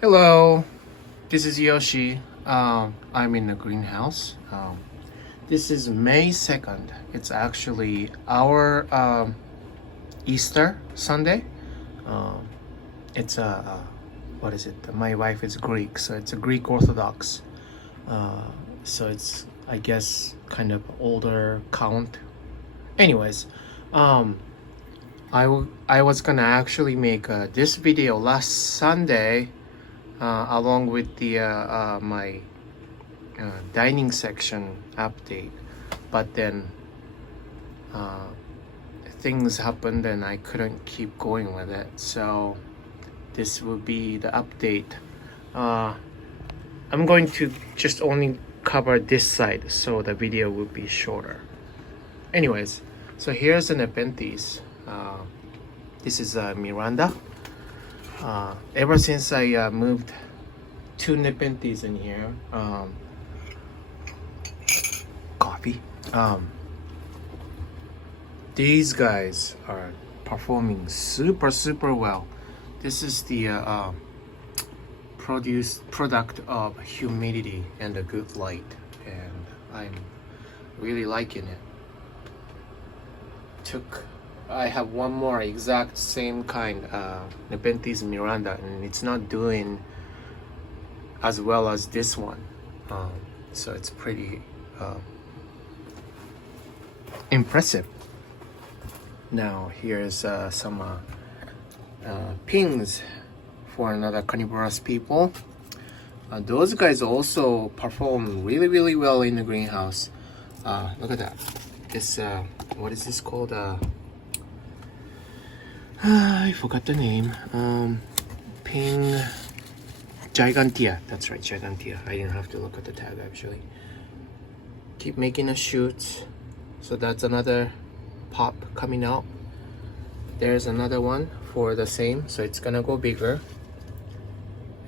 Hello, this is Yoshi. I'm in the greenhouse. This is May 2nd. It's actually our Easter Sunday. Um, it's what is it? My wife is Greek, so it's a Greek Orthodox. Uh, so it's, I guess, kind of older count. Anyways, um, I was gonna actually make this video last Sunday along with the my dining section update, but then uh, things happened and I couldn't keep going with it, so this will be the update. I'm going to just only cover this side so the video will be shorter. Anyways, so here's an Nepenthes. This is Miranda. Ever since I moved two Nepenthes in here, coffee. These guys are performing super well. This is the product of humidity and a good light, and I'm really liking it. I have one more exact same kind, Nepenthes Miranda, and it's not doing as well as this one. So it's pretty impressive. Now here's some pings for another carnivorous people. Those guys also perform really well in the greenhouse. Look at that. This what is this called? I forgot the name. Ping Gigantea. That's right, Gigantea. I didn't have to look at the tag actually. Keep making a shoot. So that's another pop coming out. There's another one for the same, so it's gonna go bigger.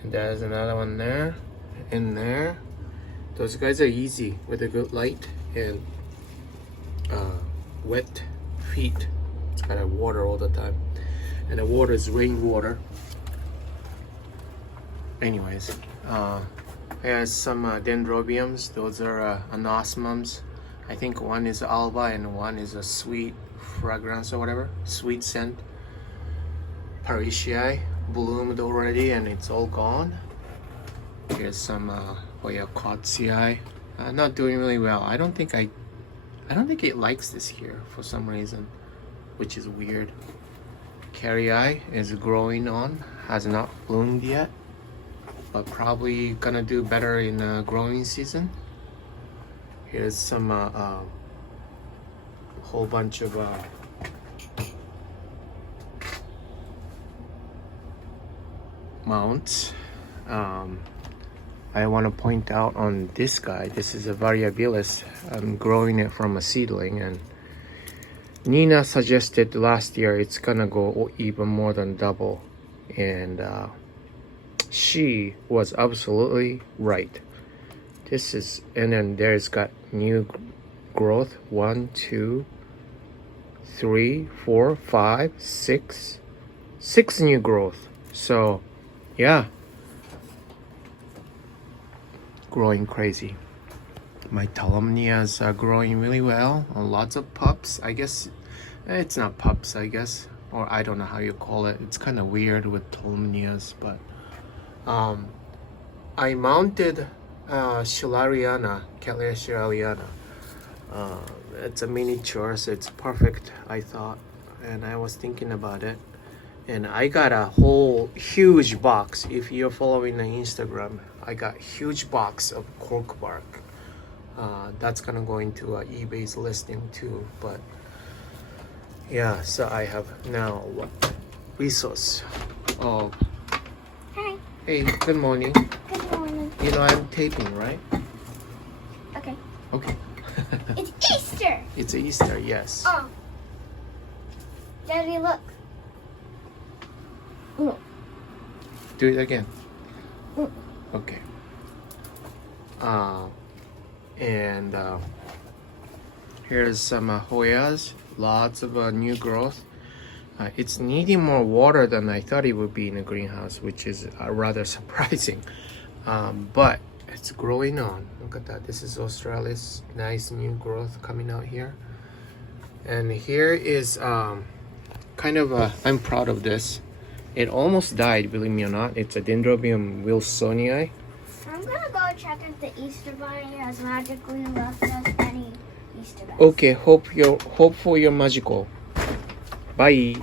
And there's another one there and there. Those guys are easy with a good light and wet feet. It's got water all the time, and the water is rainwater. Anyways, here's some dendrobiums. Those are anosmums. I think one is alba and one is a sweet fragrance or whatever, sweet scent. Parisiae bloomed already and it's all gone. Here's some Hoyacotsii. Not doing really well. I don't think it likes this here for some reason, which is weird. Carrii is growing on, has not bloomed yet, but probably gonna do better in growing season. Here's some whole bunch of mounts. I want to point out on this guy, this is a variabilis. I'm growing it from a seedling, and Nina suggested last year it's gonna go even more than double, and she was absolutely right. This is, and then there's got new growth. 1, 2, 3, 4, 5, 6 new growth. So yeah, growing crazy. My Talumnias are growing really well. Lots of pups. I guess it's not pups, I guess, or I don't know how you call it. It's kind of weird with Talumnias, but I mounted Schilleriana, Cattleya Schilleriana. It's a miniature, so it's perfect, I thought, and I was thinking about it. And I got a whole huge box. If you're following the Instagram, I got huge box of cork bark. That's gonna go into eBay's listing too. But yeah, so I have now what resource of. Hi. Hey, good morning. Good morning. You know I'm taping, right? Okay. Okay. It's Easter. It's Easter, yes. Oh. Daddy, look. Mm. Do it again. Mm. Okay. And here's some Hoyas. Lots of new growth. It's needing more water than I thought it would be in a greenhouse, which is rather surprising. But it's growing on. Look at that. This is Australia's nice new growth coming out here. And here is kind of I'm proud of this. It almost died, believe me or not. It's a Dendrobium wilsonii. I'm gonna go check if the Easter Bunny has magically left us any Easter eggs. Okay, hope for your magical. Bye.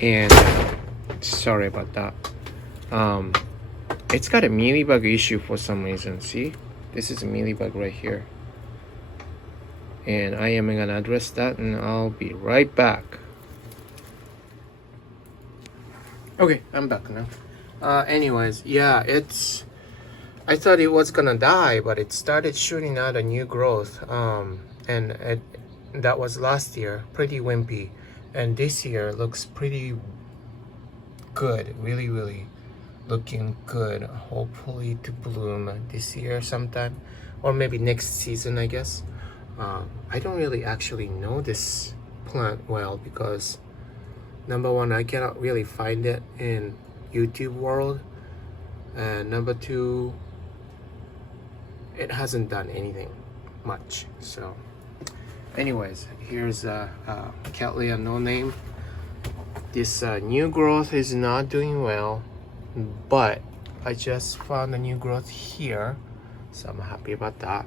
And sorry about that. It's got a mealybug issue for some reason. See, this is a mealybug right here, and I am gonna address that, and I'll be right back. Okay, I'm back now. Anyways, yeah, I thought it was gonna die, but it started shooting out a new growth. That was last year, pretty wimpy, and this year looks pretty good, really looking good. Hopefully to bloom this year sometime, or maybe next season, I guess. I don't really actually know this plant well because number one, I cannot really find it in YouTube world, and number two, it hasn't done anything much. So anyways, here's Cattleya no name. This new growth is not doing well, but I just found a new growth here, so I'm happy about that.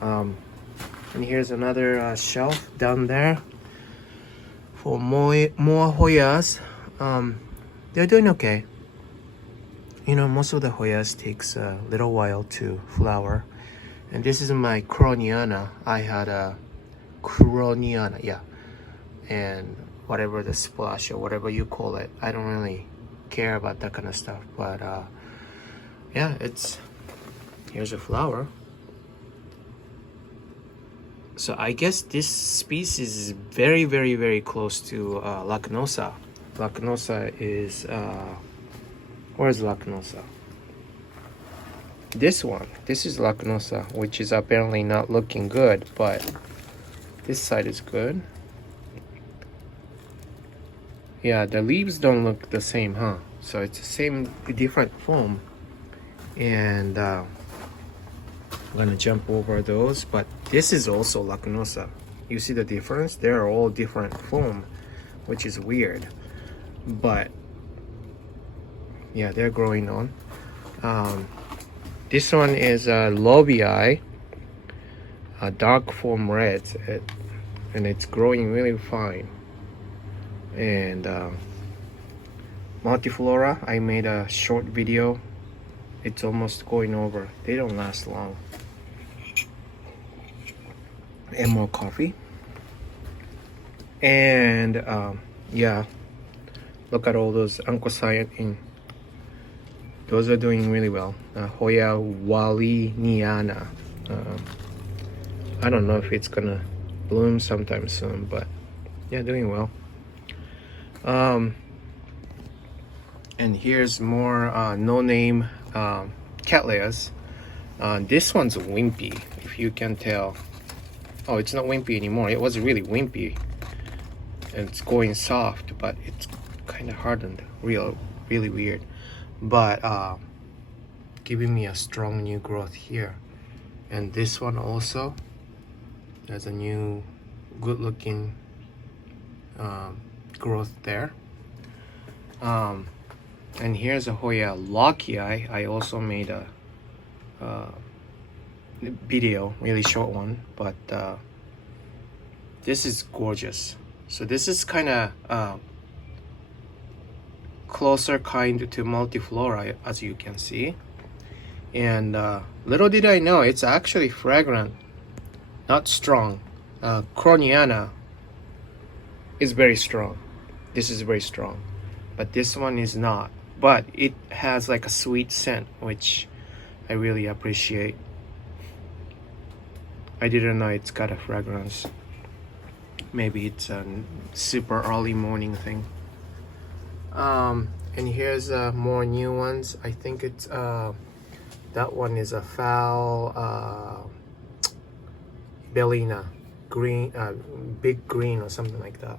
And here's another shelf down there for more Hoyas. They're doing okay. You know, most of the Hoyas takes a little while to flower. And this is my Croniana. I had a Croniana, yeah. And whatever the splash or whatever you call it, I don't really care about that kind of stuff. But yeah, here's a flower. So I guess this species is very close to Lacnosa. Lacnosa is where's Lacnosa? This is Lacnosa, which is apparently not looking good, but this side is good. Yeah, the leaves don't look the same, huh? So it's the same, different form. And I'm gonna jump over those, but this is also Lacnosa. You see the difference? They're all different form, which is weird. But yeah, they're growing on. This one is Lobii, a dark form red, and it's growing really fine. And Multiflora, I made a short video. It's almost going over. They don't last long. And more coffee. And yeah, look at all those Anthocyanin. Those are doing really well. Hoya Waliniana. I don't know if it's gonna bloom sometime soon, but yeah, doing well. And here's more no-name Cattleyas. This one's wimpy, if you can tell. Oh, it's not wimpy anymore. It was really wimpy. And it's going soft, but it's kind of hardened. Really weird. But giving me a strong new growth here. And this one also has a new good-looking growth there. And here's a Hoya Lockii. I also made a video, really short one, but this is gorgeous. So this is kind of closer kind to Multiflora, as you can see. And little did I know, it's actually fragrant, not strong. Croniana is very strong. This is very strong, but this one is not. But it has like a sweet scent, which I really appreciate. I didn't know it's got a fragrance. Maybe it's a super early morning thing. And here's more new ones. I think it's that one is a foul Bellina green, big green or something like that.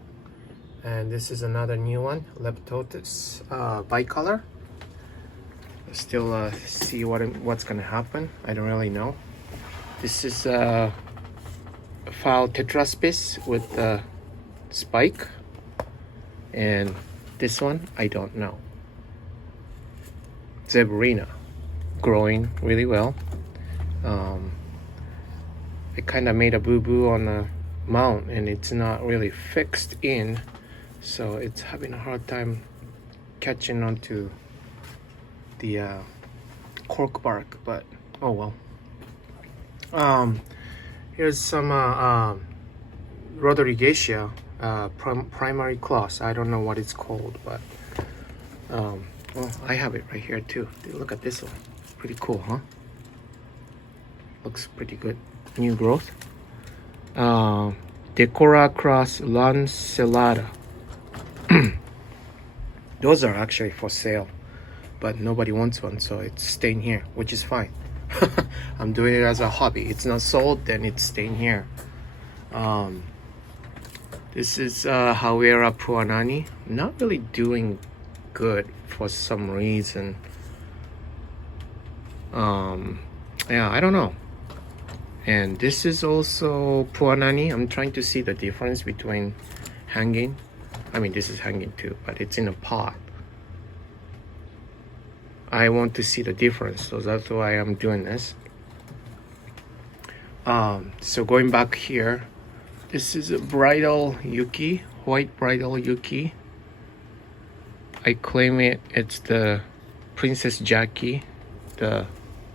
And this is another new one, Leptotis bicolor. Still see what's gonna happen. I don't really know. This is Phal tetraspis with the spike, and this one I don't know. Zebrina, growing really well. I kind of made a boo-boo on the mount, and it's not really fixed in, so it's having a hard time catching onto the cork bark, but oh well. Here's some Rodriguaceae primary claws. I don't know what it's called, but well, I have it right here too. Look at this one. Pretty cool, huh? Looks pretty good. New growth. Decora cross lanceolata. Those are actually for sale, but nobody wants one, so it's staying here, which is fine. I'm doing it as a hobby. It's not sold, then it's staying here. This is Hawera puanani. Not really doing good for some reason. Yeah, I don't know. And this is also puanani. I'm trying to see the difference between hanging. I mean, this is hanging too, but it's in a pot. I want to see the difference, so that's why I'm doing this. So going back here, this is a bridal yuki, white bridal yuki. I claim it's the Princess Jackie, the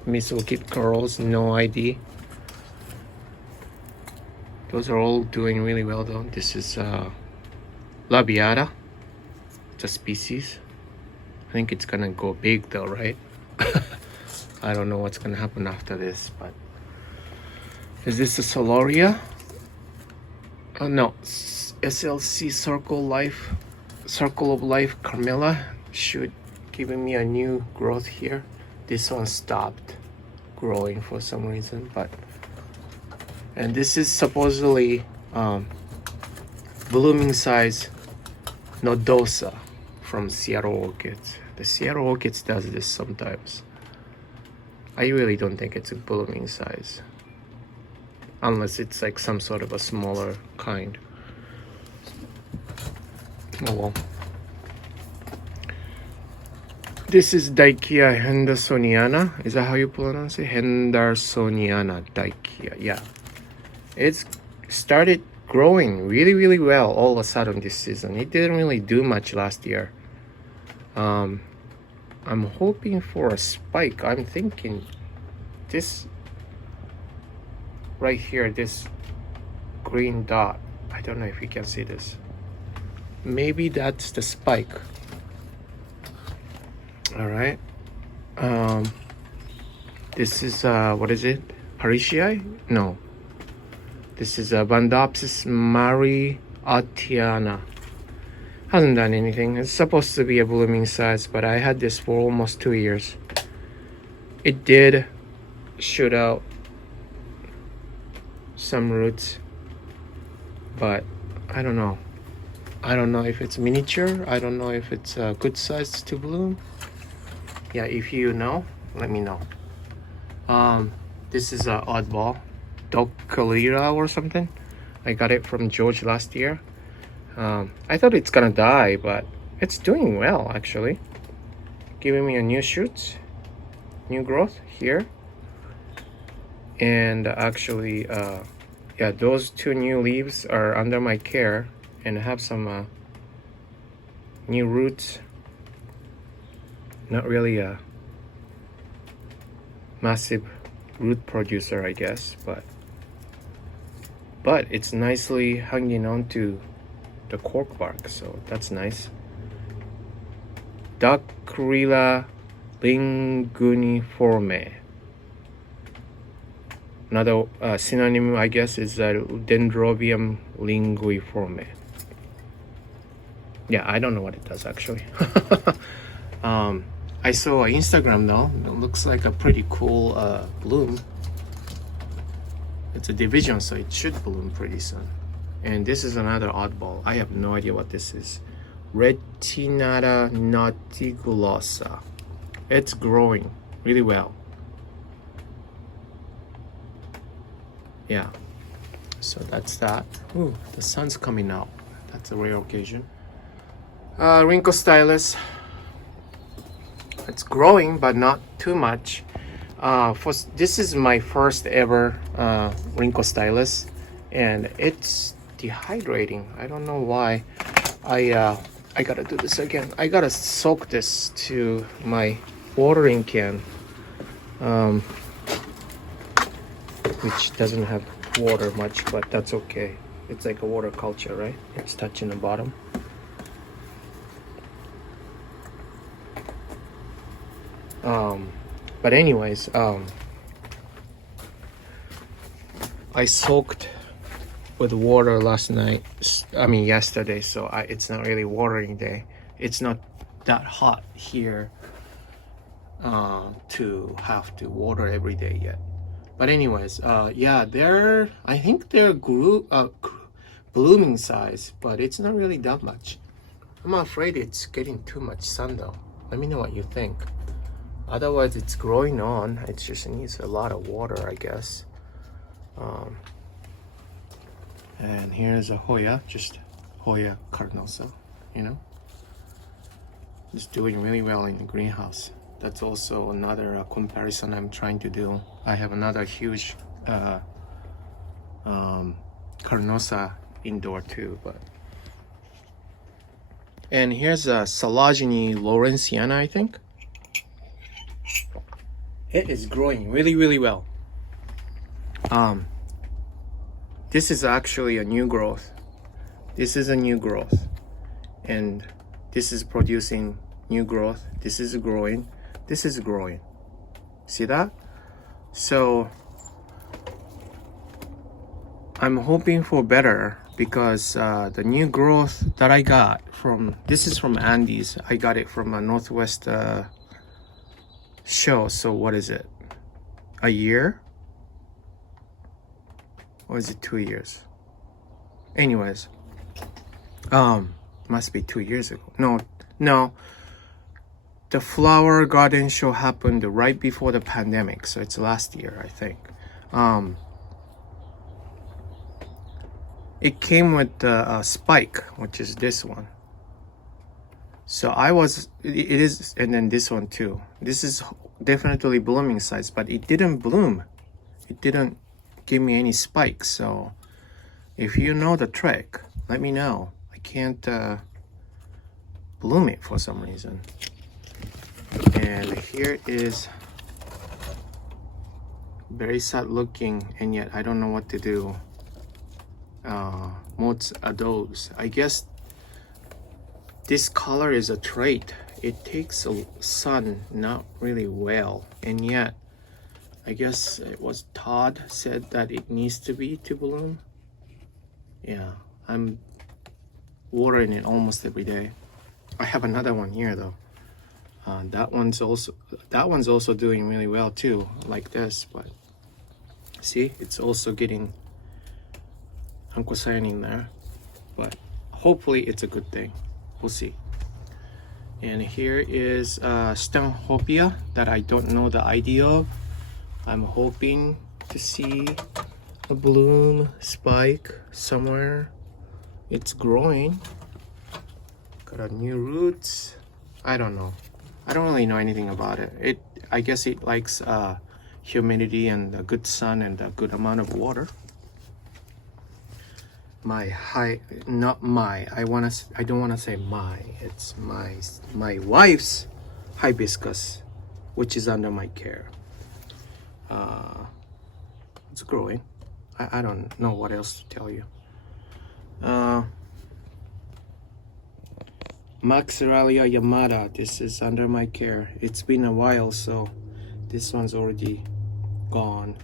Miss Orchid Girls, no ID. Those are all doing really well though. This is Labiata, it's a species. I think it's gonna go big though, right? I don't know what's gonna happen after this, but is this a Soloria? No, SLC Circle of Life Carmilla should giving me a new growth here. This one stopped growing for some reason, but and this is supposedly blooming size nodosa from Seattle Orchids. The Seattle Orchids does this sometimes. I really don't think it's a blooming size, unless it's like some sort of a smaller kind. Oh well. This is Daikia hendersoniana. Is that how you pronounce it? Hendersoniana Daikia. Yeah. It's started growing really, really well all of a sudden this season. It didn't really do much last year. I'm hoping for a spike. I'm thinking this right here, this green dot. I don't know if you can see this. Maybe that's the spike. All right. This is what is it? Parisiae? No. This is a Bandopsis mariatiana. Hasn't done anything. It's supposed to be a blooming size, but I had this for almost 2 years. It did shoot out some roots, but I don't know. I don't know if it's miniature. I don't know if it's a good size to bloom. Yeah, if you know, let me know. This is a oddball. Docalira or something. I got it from George last year. I thought it's gonna die, but it's doing well actually. Giving me a new shoots, new growth here. And actually, yeah, those 2 new leaves are under my care and have some new roots. Not really a massive root producer, I guess, but it's nicely hanging on to the cork bark, so that's nice. Dacryla linguniforme. Another synonym, I guess, is Dendrobium linguiforme. Yeah, I don't know what it does actually. I saw on Instagram though. It looks like a pretty cool bloom. It's a division, so it should bloom pretty soon. And this is another oddball. I have no idea what this is. Retinata noticulosa. It's growing really well. Yeah, so that's that. Ooh, the sun's coming out. That's a rare occasion. Wrinkle stylus. It's growing, but not too much. This is my first ever wrinkle stylus, and it's dehydrating. I don't know why. I gotta do this again. I gotta soak this to my watering can, which doesn't have water much, but that's okay. It's like a water culture, right? It's touching the bottom. But anyways, I soaked with water last night. I mean yesterday, so it's not really watering day. It's not that hot here to have to water every day yet. But anyways, yeah, I think they're blooming size, but it's not really that much. I'm afraid it's getting too much sun though. Let me know what you think. Otherwise, it's growing on. It just needs a lot of water, I guess. And here's a Hoya, just Hoya carnosa, you know. Just doing really well in the greenhouse. That's also another comparison I'm trying to do. I have another huge carnosa indoor too, but. And here's a Salagine lawrenceana, I think. It is growing really, really well. This is actually a new growth. This is a new growth. And this is producing new growth. This is growing. This is growing. See that? So I'm hoping for better because the new growth that I got this is from Andes. I got it from a Northwest show. So what is it? A year? Or is it 2 years? Anyways, must be 2 years ago. No. The flower garden show happened right before the pandemic, so it's last year, I think. It came with a spike, which is this one. So it is, and then this one too. This is definitely blooming size, but it didn't bloom. It didn't give me any spikes. So if you know the trick, let me know. I can't bloom it for some reason. And here is very sad looking, and yet I don't know what to do. Mots ados. I guess this color is a trait. It takes a sun not really well, and yet I guess it was Todd said that it needs to be to bloom. Yeah, I'm watering it almost every day. I have another one here though. That one's also doing really well too, like this. But see, it's also getting anthocyanin there. But hopefully it's a good thing. We'll see. And here is Stanhopia that I don't know the ID of. I'm hoping to see a bloom spike somewhere. It's growing. Got a new roots. I don't know. I don't really know anything about it. I guess it likes humidity and a good sun and a good amount of water. I don't want to say it's my wife's hibiscus, which is under my care. It's growing. I don't know what else to tell you. Maxiralia Yamada, this is under my care. It's been a while, so this one's already gone.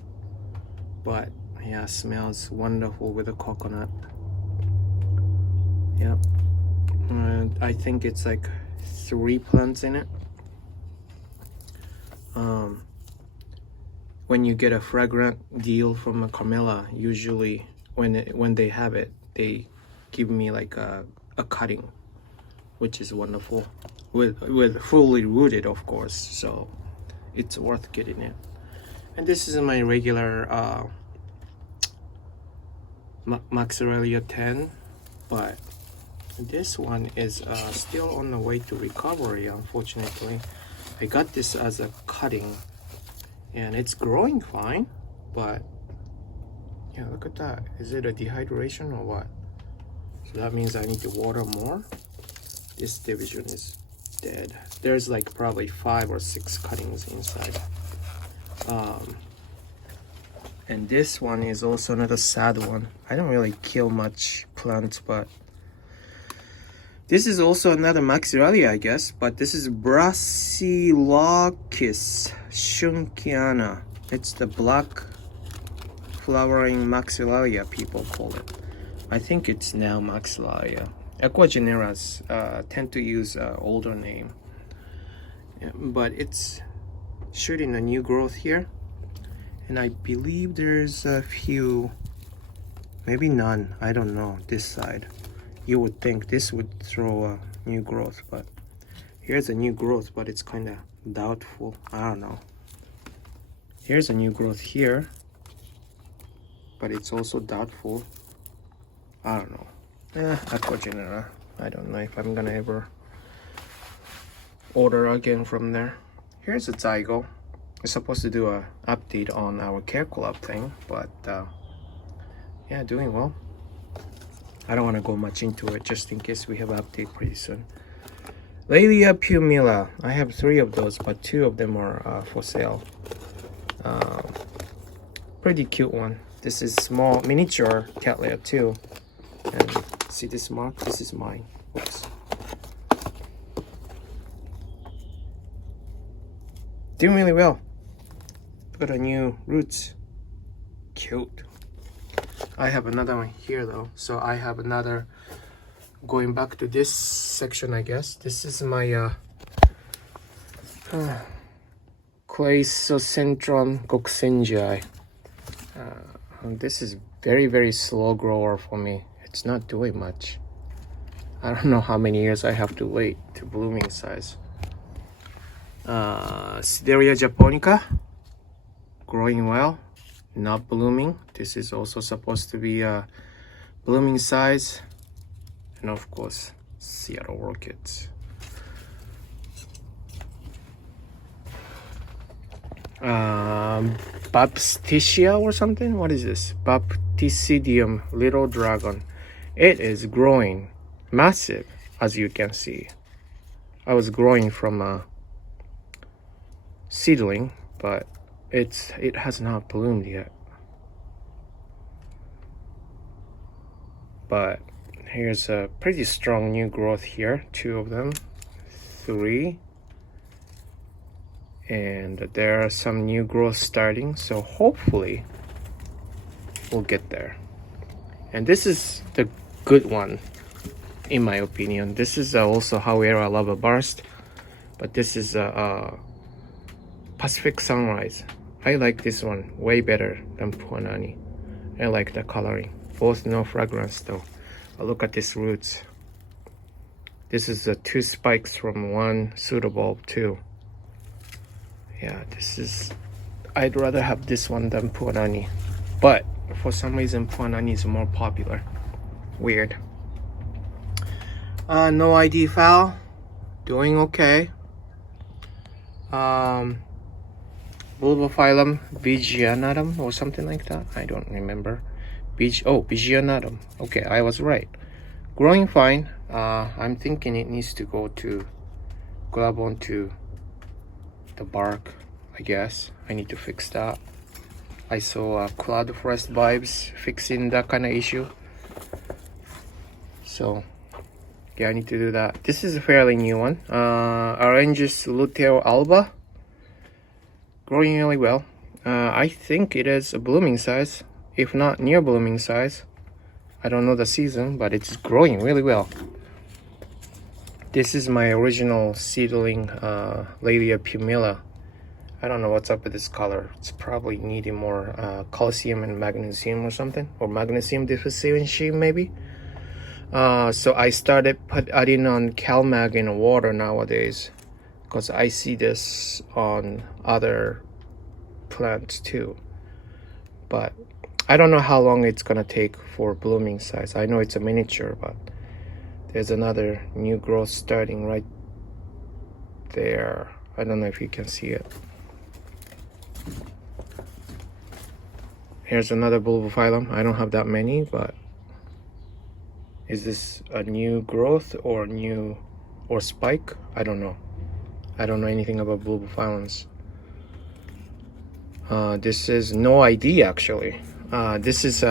But yeah, smells wonderful with the coconut. Yep. And I think it's like 3 plants in it. When you get a fragrant deal from a Carmela, usually when they have it, they give me like a cutting, which is wonderful, with fully rooted, of course, so it's worth getting it. And this is my regular Maxiralia 10, but this one is still on the way to recovery, unfortunately. I got this as a cutting and it's growing fine, but yeah, look at that. Is it a dehydration or what? So that means I need to water more. This division is dead. There's like probably 5 or 6 cuttings inside. And this one is also another sad one. I don't really kill much plants, but this is also another Maxiralia, I guess, but this is Brassilachis schunkiana. It's the black flowering Maxillaria, people call it. I think it's now Maxillaria. Equageneras tend to use older name, yeah, but it's shooting a new growth here, and I believe there's a few, maybe none, I don't know, this side. You would think this would throw a new growth, but here's a new growth, but it's kind of doubtful. I don't know. Here's a new growth here, but it's also doubtful. I don't know. Aquagenera. I don't know if I'm gonna ever order again from there. Here's a Zygo. It's supposed to do a update on our care club thing, but yeah, doing well. I don't want to go much into it just in case we have an update pretty soon. Laelia pumila. I have 3 of those, but 2 of them are for sale. Pretty cute one. This is small miniature cattleya too. And see this mark? This is mine. Oops. Doing really well. Got a new roots. Cute. I have another one here though. So I have another, going back to this section, I guess. This is my Cleisocentrum goxenjii. This is very slow grower for me. It's not doing much. I don't know how many years I have to wait to blooming size. Sideria japonica, growing well, not blooming. This is also supposed to be a blooming size. And of course, Seattle orchids. Bapticia or something? What is this? Bapticidium little dragon. It is growing massive, as you can see. I was growing from a seedling, but it has not bloomed yet. But here's a pretty strong new growth here. 2 of them, 3. And there are some new growth starting, so hopefully we'll get there. And this is the good one, in my opinion. This is also Hauera lava burst, but this is a Pacific Sunrise. I like this one way better than Puanani. I like the coloring. Both no fragrance though. But look at these roots. This is the 2 spikes from 1 pseudobulb too. Yeah, this is, I'd rather have this one than Puanani, but for some reason Puanani is more popular. Weird. No ID foul, doing okay. Bulbophyllum Vigianatum or something like that, I don't remember. Vigianatum. Okay, I was right. Growing fine. I'm thinking it needs to go to grab onto the bark, I guess. I need to fix that. I saw cloud forest vibes fixing that kind of issue, so yeah, I need to do that. This is a fairly new one. Oranges Luteo alba, growing really well. I think it is a blooming size, if not near blooming size. I don't know the season, but it's growing really well. This is my original seedling Laelia pumila. I don't know what's up with this color. It's probably needing more calcium and magnesium or something, or magnesium deficiency maybe. So I started adding on CalMag in water nowadays, because I see this on other plants too. But I don't know how long it's gonna take for blooming size. I know it's a miniature, but there's another new growth starting right there. I don't know if you can see it. Here's another bulbophyllum. I don't have that many, but is this a new growth or spike? I don't know. I don't know anything about bulbophyllums. This is no ID actually. This is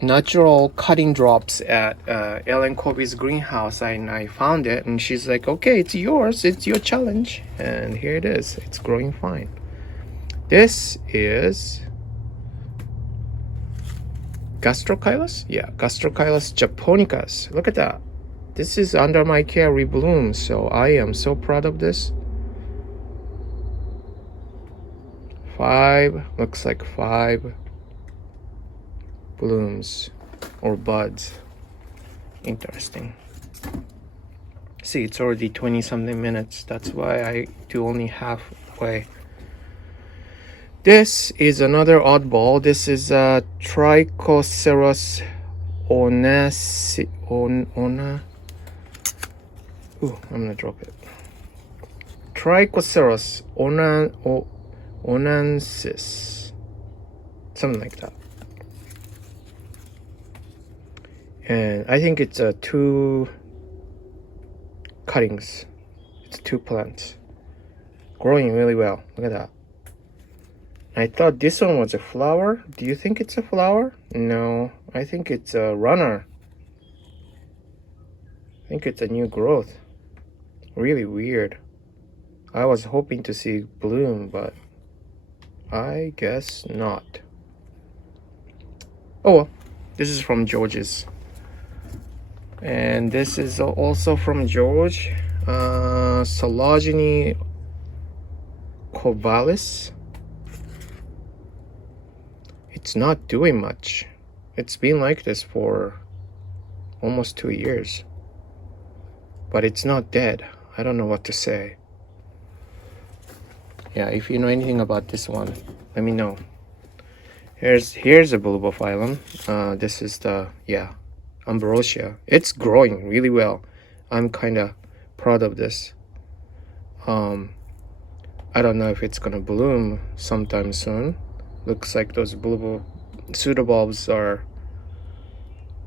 natural cutting drops at Ellen Kobe's greenhouse, and I found it, and she's like, okay, it's yours, it's your challenge, and here it is. It's growing fine. This is Gastrochyllus? Yeah, Gastrochyllus japonicus. Look at that. This is under my care rebloomed, so I am so proud of this. 5, looks like 5 blooms or buds. Interesting. See, it's already 20 something minutes. That's why I do only halfway. This is another oddball. This is a Trichoceros Ooh, I'm gonna drop it. Trichoceros onensis, something like that. And I think it's 2 cuttings. It's 2 plants growing really well. Look at that. I thought this one was a flower. Do you think it's a flower? No, I think it's a runner. I think it's a new growth. Really weird. I was hoping to see bloom, but I guess not. Oh well, this is from George's. And this is also from George. Sologeny covalis. It's not doing much. It's been like this for almost 2 years. But it's not dead. I don't know what to say. Yeah, if you know anything about this one, let me know. Here's a bulbophyllum. This is the ambrosia. It's growing really well. I'm kind of proud of this. I don't know if it's gonna bloom sometime soon. Looks like those pseudobulbs are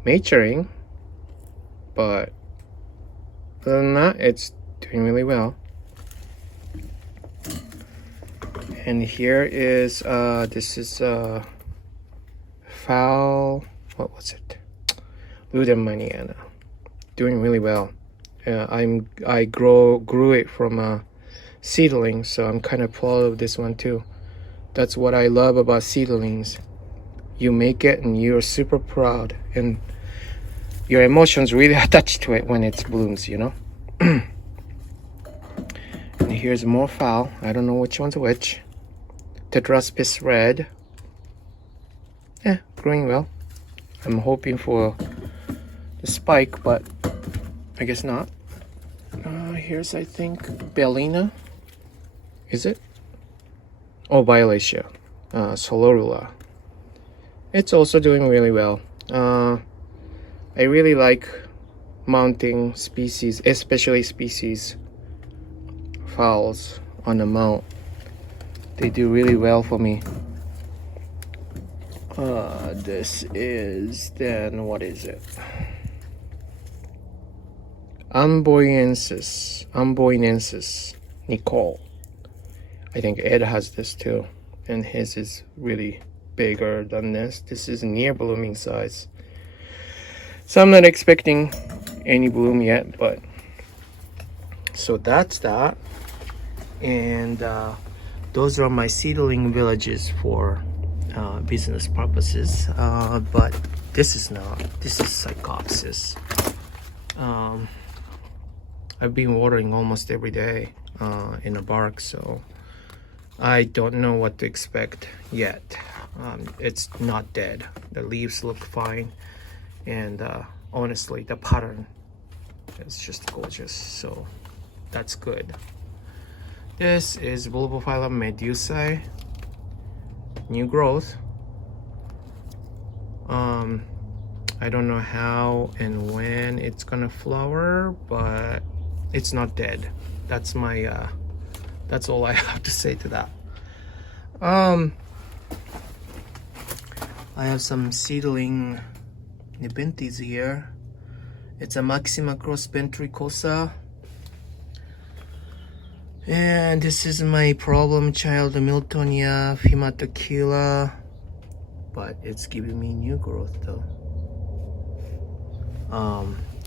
maturing, but other than that, it's doing really well. And here is this is foul. What was it? Ludemaniana, doing really well. I grew it from a seedling, so I'm kind of proud of this one too. That's what I love about seedlings. You make it and you're super proud, and your emotions really attached to it when it blooms, you know. And here's more foul. I don't know which one's which. Tetraspis red. Yeah, growing well. I'm hoping for the spike, but I guess not. Here's, I think, Bellina. Is it? Oh, Violacia. Solorula. It's also doing really well. I really like mounting species, especially species fowls on the mount. They do really well for me. This is then, what is it? Amboinensis Nicole. I think Ed has this too, and his is really bigger than this. This is near blooming size. So I'm not expecting any bloom yet, but so that's that. And those are my seedling villages for business purposes. But this is not. This is Psychopsis. I've been watering almost every day in the bark, so I don't know what to expect yet. It's not dead. The leaves look fine, and honestly, the pattern is just gorgeous. So that's good. This is Bulbophyllum medusae, new growth. I don't know how and when it's gonna flower, but it's not dead. That's my that's all I have to say to that. I have some seedling Nepenthes here. It's a Maxima cross ventricosa. And this is my problem child, Miltonia fimatochila. But it's giving me new growth though.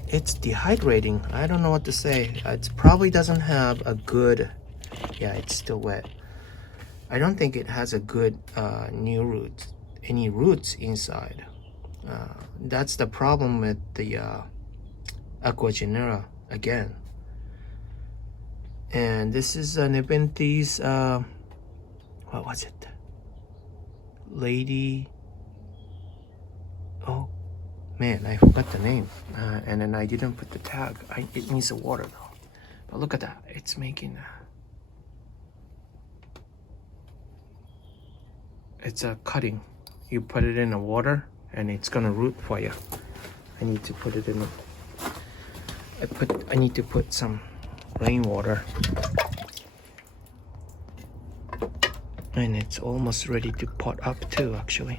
It's dehydrating. I don't know what to say. It probably doesn't have a good, yeah, it's still wet. I don't think it has a good new roots, any roots inside. That's the problem with the Aquagenera again. And this is Nepenthes, what was it? Lady, oh man, I forgot the name. And then I didn't put the tag. It needs a water though. But look at that, it's making it's a cutting. You put it in the water and it's gonna root for you. I need to put it in I need to put some rainwater. And it's almost ready to pot up too, actually.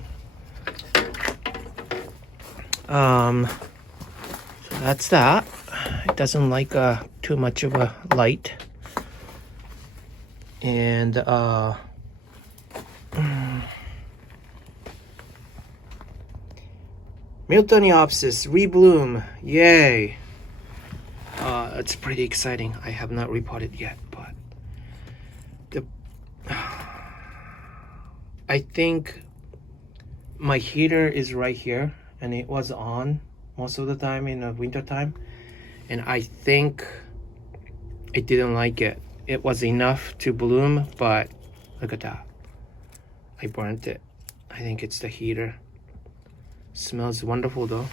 So that's that. It doesn't like too much of a light. And Miltoniopsis rebloom, yay! It's pretty exciting. I have not repotted yet, but I think my heater is right here, and it was on most of the time in the winter time, and I think it didn't like it. It was enough to bloom, but look at that. I burnt it. I think it's the heater. Smells wonderful though.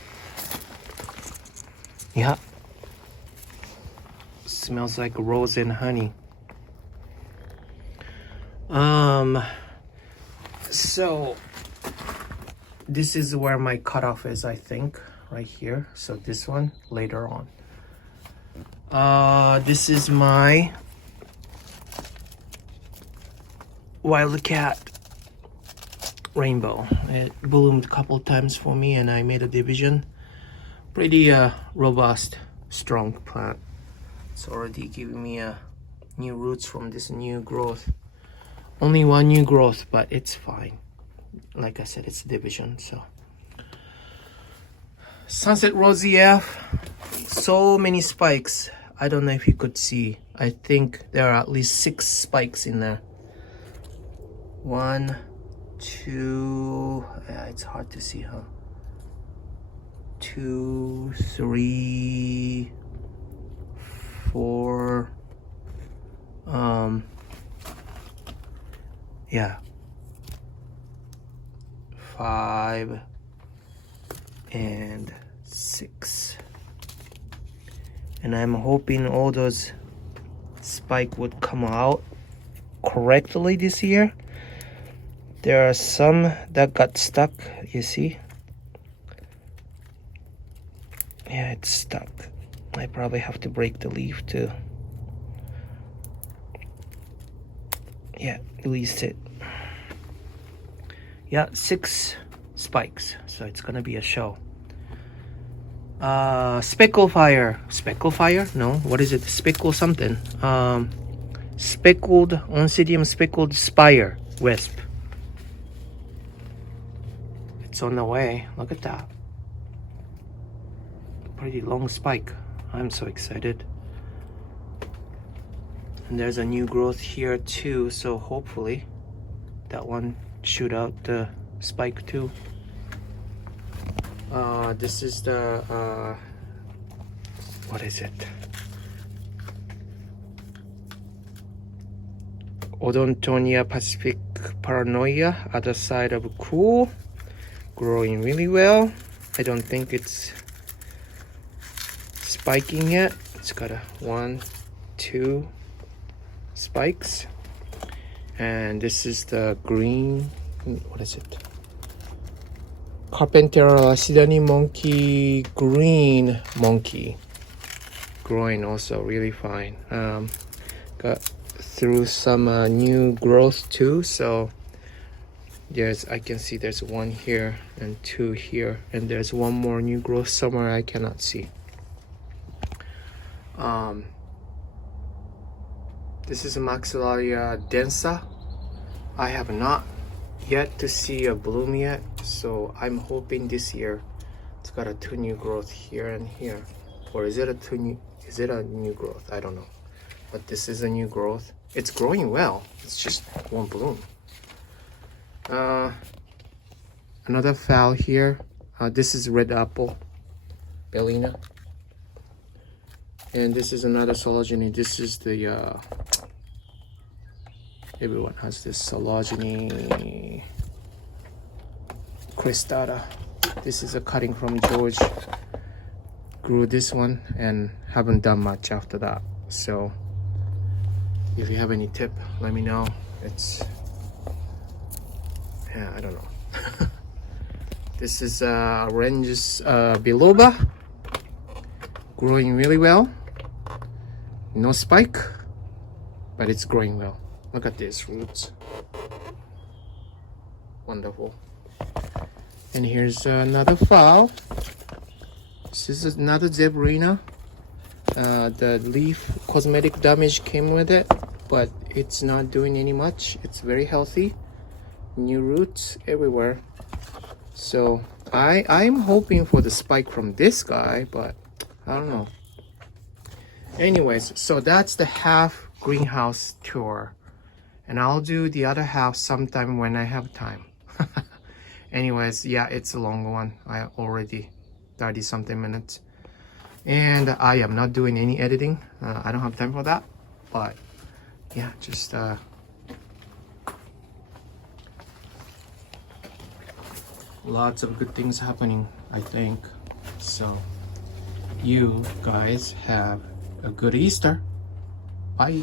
Yeah. Smells like rose and honey. So this is where my cutoff is, I think, right here. So this one later on. This is my Wildcat rainbow. It bloomed a couple times for me, and I made a division. Pretty robust, strong plant. It's already giving me new roots from this new growth. Only one new growth, but it's fine. Like I said, it's division. So Sunset Rosy F, so many spikes. I don't know if you could see. I think there are at least 6 spikes in there. 1, 2, yeah, it's hard to see, huh? 2, 3, 4, yeah, 5 and 6. And I'm hoping all those spike would come out correctly this year. There are some that got stuck, you see? Yeah, it's stuck. I probably have to break the leaf to, yeah, release it. Yeah, 6 spikes, so it's gonna be a show. Speckle fire. No, what is it? Speckle something. Speckled Oncidium speckled spire wisp. It's on the way. Look at that. Pretty long spike. I'm so excited. And there's a new growth here too, so hopefully that one shoot out the spike too. This is the what is it? Odontonia Pacific Paranoia, other side of cool, growing really well. I don't think it's spiking yet. It's got a 1, 2 spikes. And this is the green, what is it? Carpentera Sydney monkey, green monkey, growing also really fine. Got through some new growth too, so I can see there's 1 here and 2 here, and there's 1 more new growth somewhere I cannot see. This is Maxillaria densa. I have not yet to see a bloom yet, so I'm hoping this year. It's got a 2 new growth here and here, or is it a new growth? I don't know, but this is a new growth. It's growing well, it's just won't bloom. Another fowl here. This is red apple bellina, and this is another Sologeny. This is the everyone has this Sologeny cristata. This is a cutting from George. Grew this one and haven't done much after that. So if you have any tip, let me know. I don't know. This is Oranges biloba, growing really well. No spike, but it's growing well. Look at these roots. Wonderful. And here's another fowl. This is another Zebrina. The leaf cosmetic damage came with it, but it's not doing any much. It's very healthy. New roots everywhere. So I'm hoping for the spike from this guy, but I don't know. Anyways, so that's the half greenhouse tour, and I'll do the other half sometime when I have time. Anyways, yeah, it's a long one. I already 30 something minutes, and I am not doing any editing. I don't have time for that, but yeah, just lots of good things happening, I think. So you guys have a good Easter. Bye.